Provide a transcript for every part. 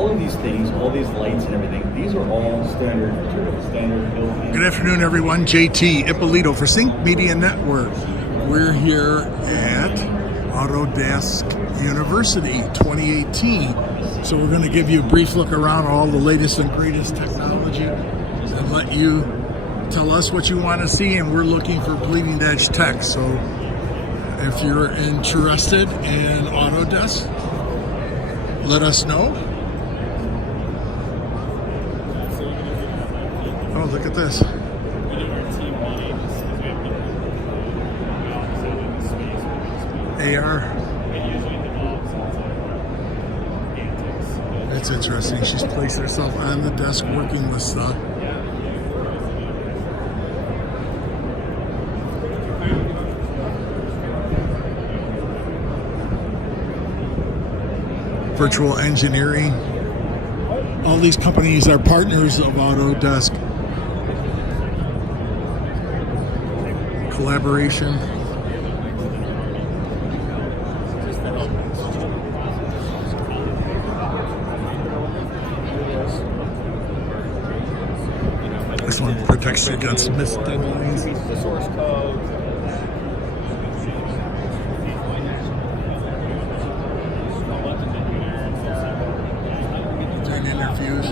all of these things, all these lights and everything, these are all standard built-in. Good afternoon, everyone. JT Ippolito for Sync Media Network. We're here at AUTODESK University 2018. So we're going to give you a brief look around all the latest and greatest technology and let you tell us what you want to see, and we're looking for bleeding edge tech. So if you're interested in AUTODESK, let us know. Oh, look at this. AR. That's interesting. She's placed herself on the desk working with stuff. Virtual engineering. All these companies are partners of AUTODESK. Collaboration. This one protects you against missed deadlines. The source code. Doing interviews.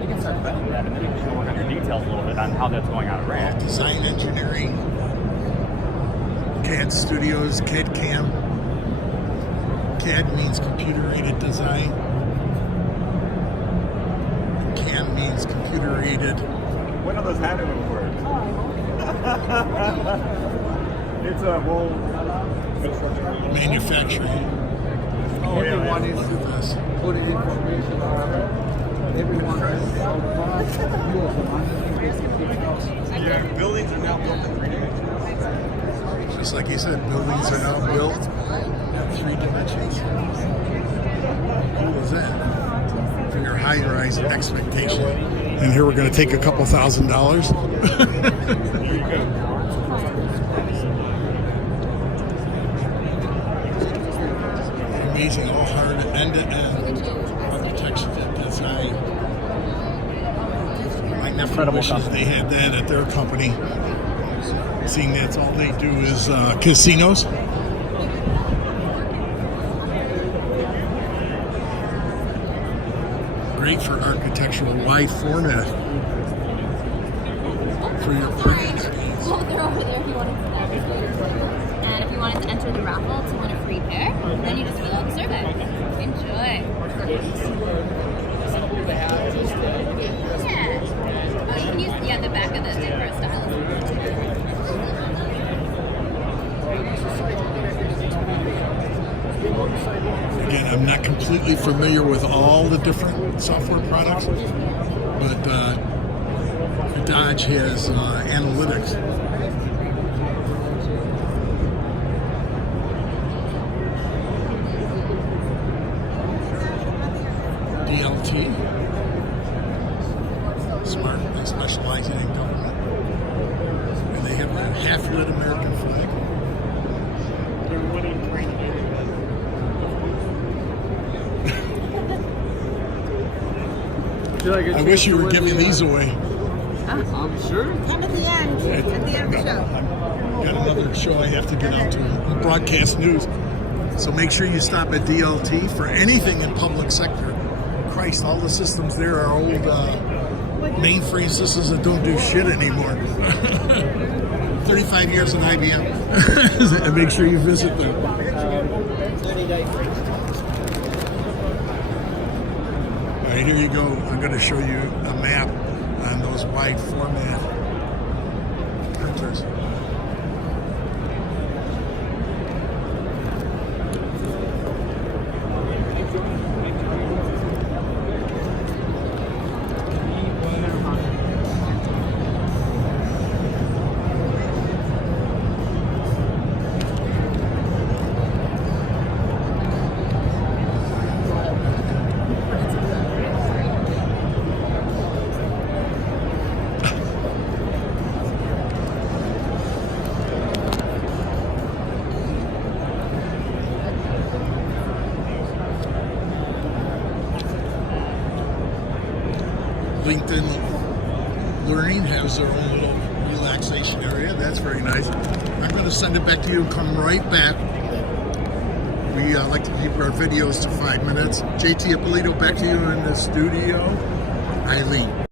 We can start cutting that, and then we can work on your details a little bit on how that's going on around. Design engineering. CAD studios, CAD cam. CAD means computer aided design. CAM means computer aided. When are those happening for? It's a whole Manufacturing. everyone is Look at this. putting information on everyone is yeah, buildings are now built in 3D. Just like you said, buildings are now built in 3 dimensions. How cool is that? For your high-rise expectation. And here we're going to take a couple $1,000. There you go. Amazing, all hard end-to-end architecture design. My nephew wishes they had that at their company. Seeing that's all they do is casinos. Great for architectural wide format for your printing speeds. Well, they're over there if you wanted to know. And if you wanted to enter the raffle to win a free pair, then you just fill out the survey. Enjoy. Yeah. Oh, you can use the back of the zipper style. Again, I'm not completely familiar with all the different software products, but Dodge has analytics. DLT, smart, they specialize in government, and they have a half-lit American flag. I wish you were giving these away. I'm sure. And at the end of the show. I've got another show I have to get out to, broadcast news. So make sure you stop at DLT for anything in public sector. Christ, all the systems there are old mainframe systems that don't do shit anymore. 35 years in IBM. And make sure you visit them. All right, here you go. I'm going to show you a map on those wide format printers. LinkedIn Learning has their own little relaxation area. That's very nice. I'm going to send it back to you and come right back. We like to keep our videos to 5 minutes. JT Ippolito, back to you in the studio. Eileen.